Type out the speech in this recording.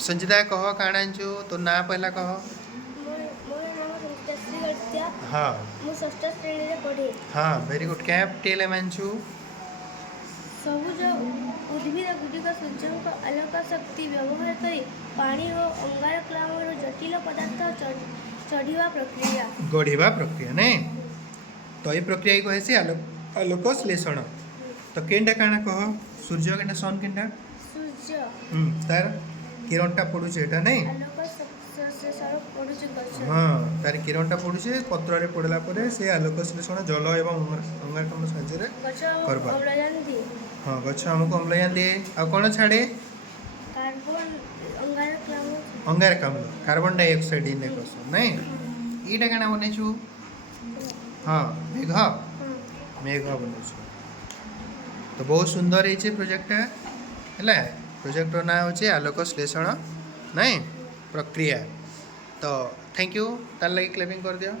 संजिता कह काण आनचु तो ना पहला कह। मोर नाम संस्कृति गत्या हाँ मु षष्ठ श्रेणी रे पढ़े। हाँ वेरी गुड क्या टेल आनचु। सबुज उद्भिद गुड़िक सूर्य आलोक शक्ति व्यवहार करी पानी और अंगारकाम्ल जटिल पदार्थ चढ़ा प्रक्रिया गढ़ा प्रक्रिया नहीं तो ये प्रक्रिया को कहे आलोक श्लेषण। तो केनटा काण कह सूर्य केनटा सन केनटा सूर्य तार किरणटा पड़ुचे एटा नहीं आलोक श्लेषण पड़ुचे गछ। हाँ तार किरणटा पड़ुचे पत्र पड़ला पर से आलोक श्लेषण जल एवं अंगारकाम्ल साहाय्य गछ करबा। अम्लजान दिए। हाँ गछ आमको अम्लजान दिए आ कौन छाड़े कार्बन अंगारकाम्ल अंगारकाम्ल कार्बन डाइऑक्साइड इन नहीं ईटा काण बनेछु। हाँ मेघ मेघ बनेछु। तो बहुत सुंदर है प्रोजेक्ट है प्रोजेक्ट ना हूँ आलोक श्लेषण नहीं प्रक्रिया। तो थैंक यू तार लगी क्लेपिंग कर दियो।